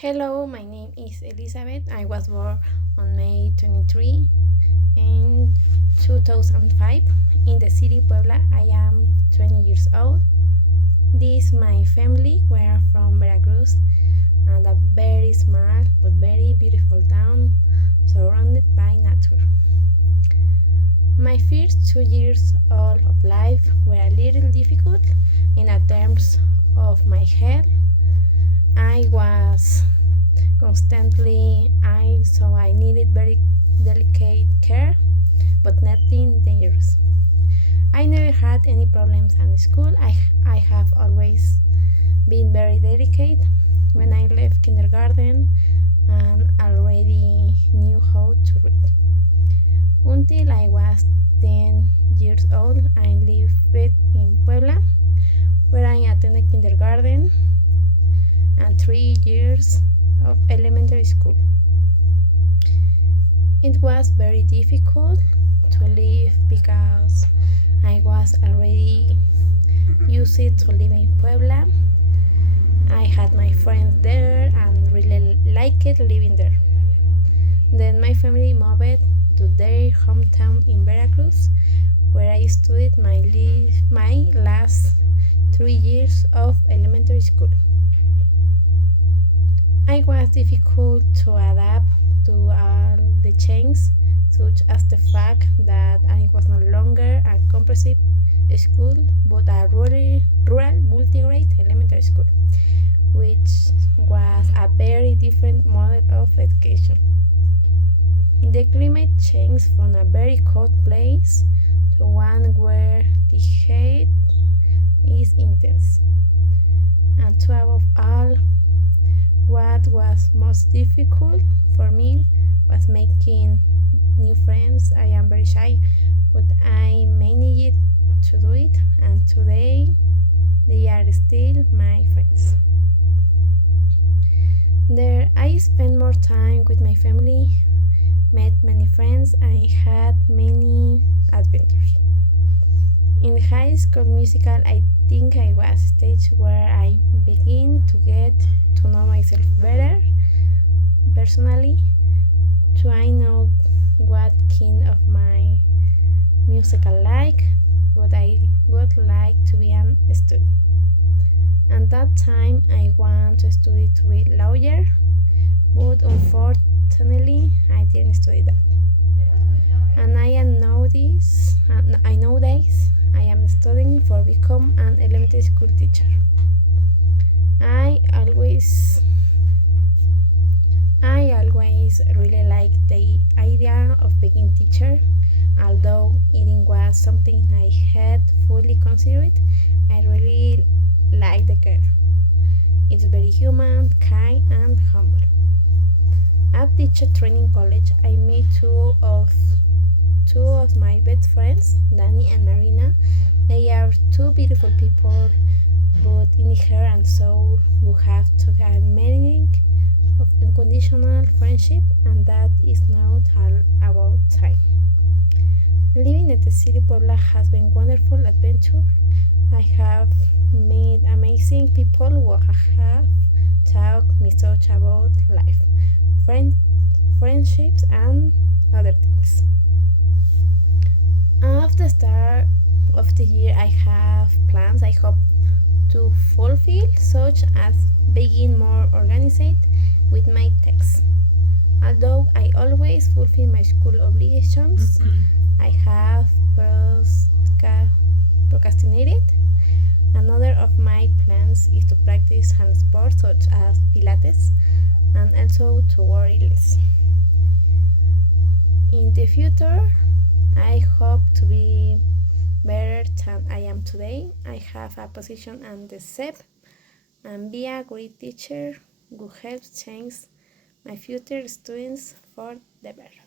Hello, my name is Elizabeth. I was born on May 23 in 2005 in the city Puebla. I am 20 years old. This my family. We are from Veracruz and a very small but very beautiful town surrounded by nature. My first 2 years old of life were a little difficult in terms of my health. I was constantly ill, so I needed very delicate care, but nothing dangerous. I never had any problems at school. I have always been very delicate. When I left kindergarten and already knew how to read. Until I was 10 years old, I lived in Puebla, where I attended kindergarten and 3 years of elementary school. It was very difficult to live because I was already used to live in Puebla. I had my friends there and really liked living there. Then my family moved to their hometown in Veracruz, where I studied my last 3 years of elementary school. It was difficult to adapt to all the changes, such as the fact that I was no longer a comprehensive school but a rural multi-grade elementary school, which was a very different model of education. The climate changed from a very cold place to one where the heat is intense. And to above all, what was most difficult for me was making new friends. I am very shy, but I managed to do it, and today they are still my friends. There, I spent more time with my family, met many friends, I had many adventures. In High School Musical, I think I was a stage where I began to get to know myself better personally, to I know what kind of my music I like, what I would like to be an student. At that time, I want to study to be lawyer, but unfortunately, I didn't study that. And I nowadays I am studying for become an elementary school teacher. I always I always really liked the idea of being teacher, although it was something I had fully considered. I really like the girl. It's very human, kind, and humble. At teacher training college, I met two of my best friends, Danny and Marina. They are two beautiful people, both in heart and soul, who have took a meaning of unconditional friendship, and that is not all about time. Living at the city Puebla has been wonderful adventure. I have met amazing people who have taught me so much about life, friend, friendships, and other things. At the start of the year, I have plans I hope to fulfill, such as being more organized with my texts. Although I always fulfill my school obligations, I have procrastinated. Another of my plans is to practice hand sports such as Pilates and also to worry less. In the future, I hope to be better than I am today. I have a position and the SEP and be a great teacher who helps change my future students for the better.